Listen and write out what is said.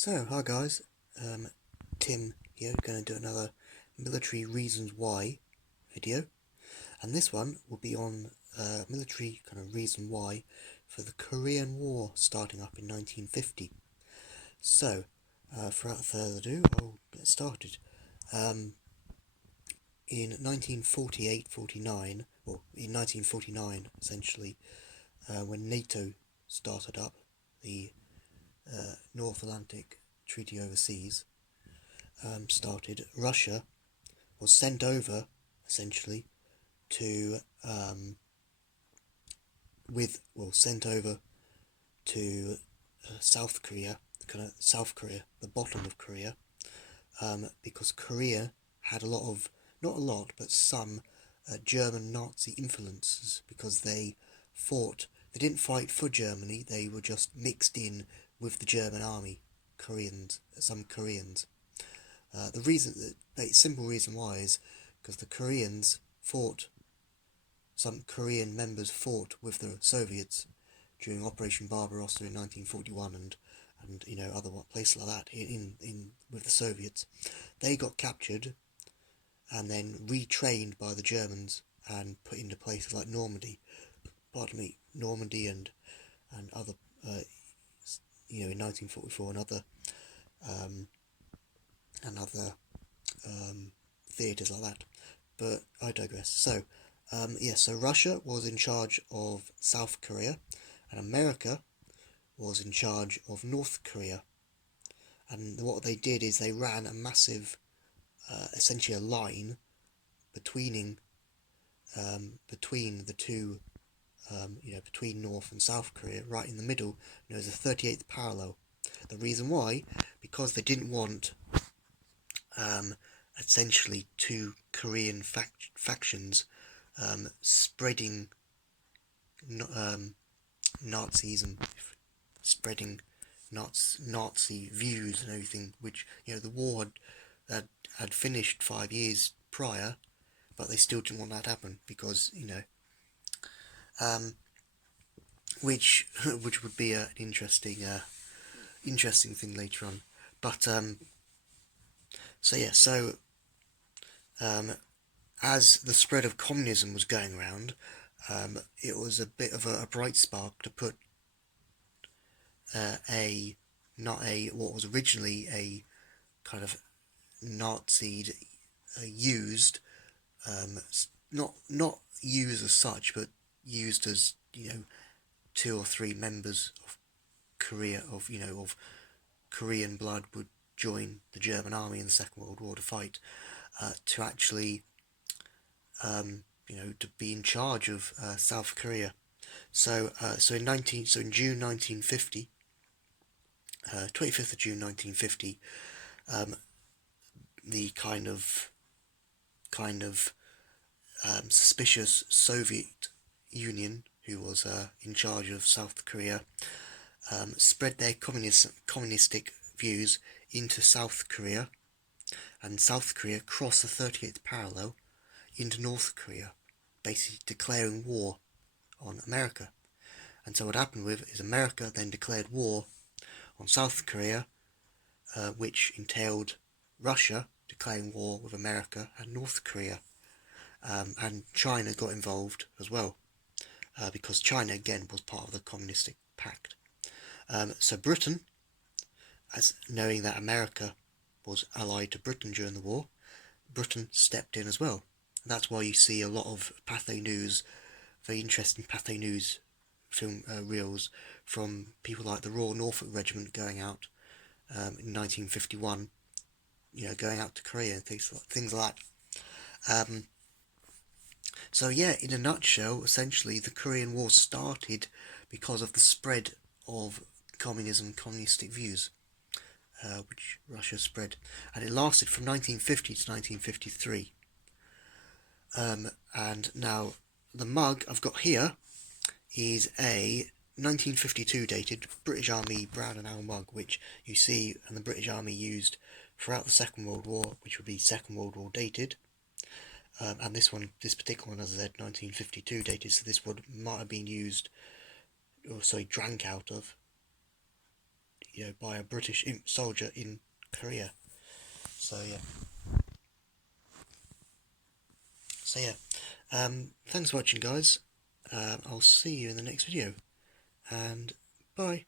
So, hi guys, Tim here, going to do another military reasons why video, and this one will be on military kind of reason why for the Korean War starting up in 1950. So, without further ado, I'll get started. In 1948-49, well, in 1949 essentially, when NATO started up, the North Atlantic Treaty Overseas started, Russia was sent over essentially to sent over to South Korea, kind of South Korea, the bottom of Korea, because Korea had a lot of, not a lot, but some German Nazi influences, because they didn't fight for Germany, they were just mixed in with the German army, some Koreans. The simple reason why is because the Koreans fought, some Korean members fought with the Soviets during Operation Barbarossa in 1941 and other places like that in with the Soviets. They got captured and then retrained by the Germans and put into places like Normandy, and other in 1944 and other theatres like that. But I digress. So so Russia was in charge of South Korea, and America was in charge of North Korea. And what they did is they ran a massive, essentially a line between the two, between North and South Korea, right in the middle, known as the 38th parallel. The reason why, because they didn't want essentially two Korean factions spreading Nazism, spreading Nazi views and everything, which the war had finished 5 years prior, but they still didn't want that to happen because which would be an interesting thing later on. But as the spread of communism was going around, it was a bit of a bright spark to put what was originally a kind of Nazi used, not used as such, but used as two or three members of Korea of Korean blood would join the German army in the Second World War to fight, to actually to be in charge of South Korea. So in June 1950, 25th of June 1950, the kind of suspicious Soviet Union, who was in charge of South Korea, spread their communistic views into South Korea, and South Korea crossed the 38th parallel into North Korea, basically declaring war on America. And so what happened is America then declared war on South Korea, which entailed Russia declaring war with America and North Korea. And China got involved as well, because China again was part of the communistic pact. So Britain, as knowing that America was allied to Britain during the war, Britain stepped in as well. And that's why you see a lot of Pathé News, very interesting Pathé News film reels from people like the Royal Norfolk Regiment going out in 1951, going out to Korea and things like that. So yeah, in a nutshell, essentially the Korean War started because of the spread of communistic views, which Russia spread, and it lasted from 1950 to 1953. And now the mug I've got here is a 1952 dated British Army Brown and Ale mug, which you see and the British Army used throughout the Second World War, which would be Second World War dated. And this particular one, as I said, 1952 dated, so this might have been used, or drank out of, by a British soldier in Korea. So yeah. Thanks for watching, guys. I'll see you in the next video, and bye.